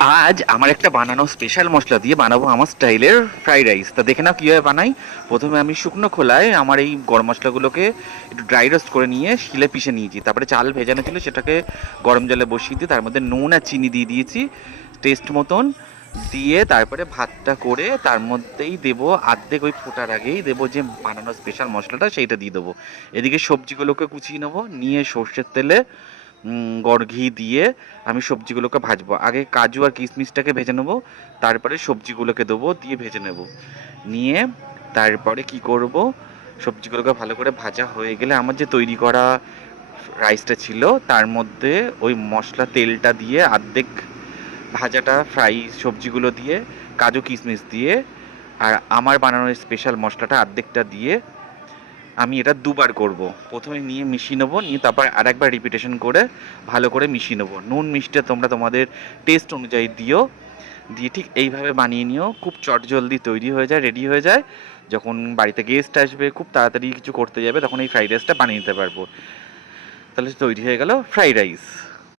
আজ আমার একটা বানানো স্পেশাল মশলা দিয়ে বানাবো আমার স্টাইলের ফ্রাইড রাইস। তা দেখে নাও কীভাবে বানাই। প্রথমে আমি শুকনো খোলায় আমার এই গরম মশলাগুলোকে একটু ড্রাই রোস্ট করে নিয়ে শিলে পিষে নিয়েছি। তারপরে চাল ভেজানো ছিল, সেটাকে গরম জলে বসিয়ে দিয়ে তার মধ্যে নুন আর চিনি দিয়ে দিয়েছি টেস্ট মতন। দিয়ে তারপরে ভাতটা করে তার মধ্যেই দেবো, আর্ধেক ওই ফোটার আগেই দেবো যে বানানো স্পেশাল মশলাটা, সেইটা দিয়ে দেবো। এদিকে সবজিগুলোকে কুচিয়ে নেবো, নিয়ে সর্ষের তেলে গড় ঘি দিয়ে আমি সবজিগুলোকে ভাজবো। আগে কাজু আর কিশমিশটাকে ভেজে নেবো, তারপরে সবজিগুলোকে দেবো, দিয়ে ভেজে নেব। নিয়ে তারপরে কি করব, সবজিগুলোকে ভালো করে ভাজা হয়ে গেলে আমার যে তৈরি করা রাইসটা ছিল তার মধ্যে ওই মশলা তেলটা দিয়ে আর্ধেক ভাজাটা ফ্রাই সবজিগুলো দিয়ে কাজু কিশমিশ দিয়ে আর আমার বানানো স্পেশাল মশলাটা আর্ধেকটা দিয়ে আমি এটা দুবার করব। প্রথমে নিয়ে মিশিয়ে নেবো, নিয়ে তারপর আরেকবার রিপিটেশন করে ভালো করে মিশিয়ে নেবো। নুন মিষ্টি তোমরা তোমাদের টেস্ট অনুযায়ী দিও, দিয়ে ঠিক এইভাবে বানিয়ে নিও। খুব চটজলদি তৈরি হয়ে যায়, রেডি হয়ে যায়। যখন বাড়িতে গেস্ট আসবে, খুব তাড়াতাড়ি কিছু করতে যাবে, তখন এই ফ্রাইড রাইসটা বানিয়ে নিতে পারবো। তাহলে তৈরি হয়ে গেল ফ্রাইড রাইস।